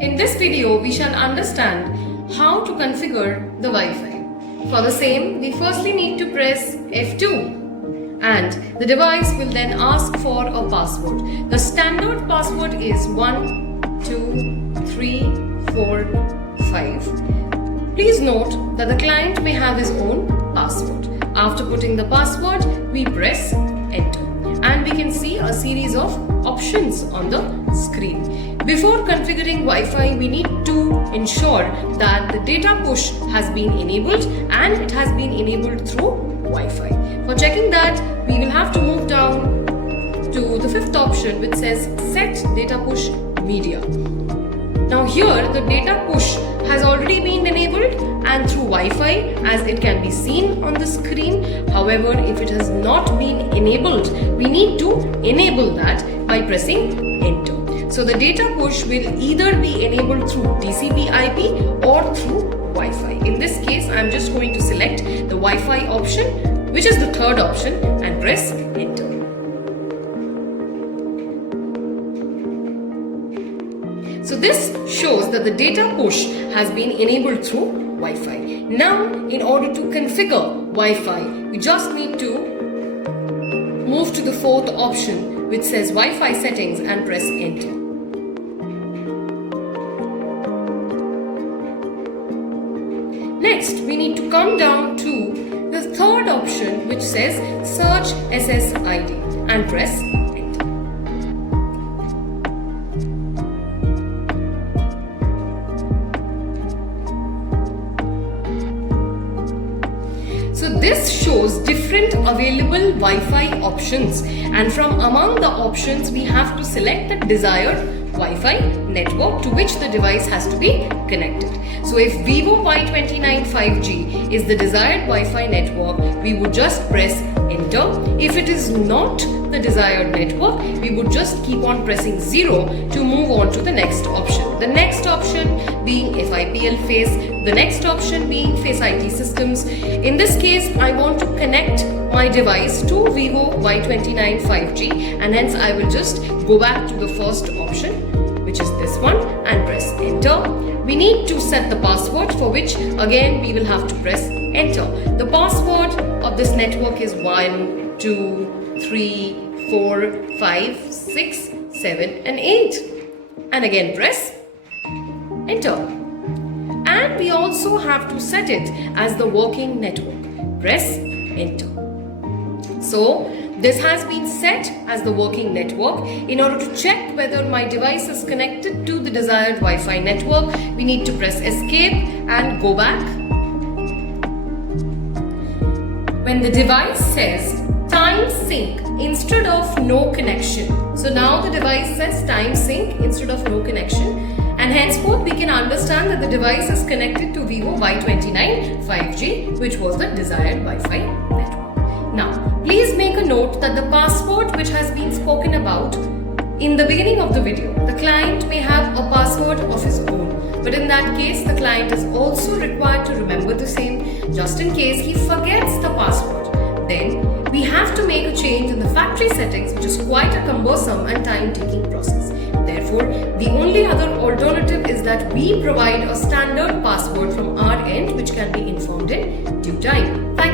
In this video, we shall understand how to configure the Wi-Fi. For the same, we firstly need to press F2 and the device will then ask for a password. The standard password is 12345. Please note that the client may have his own password. After putting the password, we press enter and we can see a series of options on the screen. Before configuring Wi-Fi, we need to ensure that the data push has been enabled and it has been enabled through Wi-Fi. For checking that, we will have to move down to the fifth option which says set data push media. Now here the data push has already been enabled and through Wi-Fi as it can be seen on the screen. However, if it has not been enabled, we need to enable that by pressing enter. So the data push will either be enabled through TCP IP or through Wi-Fi. In this case, I am just going to select the Wi-Fi option, which is the third option, and press enter. So this shows that the data push has been enabled through Wi-Fi. Now, in order to configure Wi-Fi, we just need to move to the fourth option which says Wi-Fi settings and press enter. Next, we need to come down to the third option which says search SSID and press enter. So this shows different available Wi-Fi options, and from among the options we have to select the desired Wi-Fi network to which the device has to be connected. So if Vivo Y29 5G is the desired Wi-Fi network, we would just press enter. If it is not the desired network, we would just keep on pressing 0 to move on to the next option. The next option being FIPL Face, the next option being Face IT Systems. In this case, I want to connect my device to Vivo Y29 5G and hence I will just go back to the first option, which is this one, and press enter. We need to set the password, for which again we will have to press enter. The password of this network is 1, 2, 3, 4, 5, 6, 7 and 8. And again press enter. And we also have to set it as the working network. Press enter. So this has been set as the working network. In order to check whether my device is connected to the desired Wi-Fi network, we need to press escape and go back. When the device says time sync instead of no connection, so now the device says time sync instead of no connection, and henceforth we can understand that the device is connected to Vivo Y29 5G, which was the desired Wi-Fi network. Now, please make a note that the password which has been spoken about in the beginning of the video, the client may have a password of his own, but in that case the client is also required to remember the same. Just in case he forgets the password, then we have to make a change in the factory settings, which is quite a cumbersome and time-taking process. Therefore, the only other alternative is that we provide a standard password from our end, which can be informed in due time. Thank you.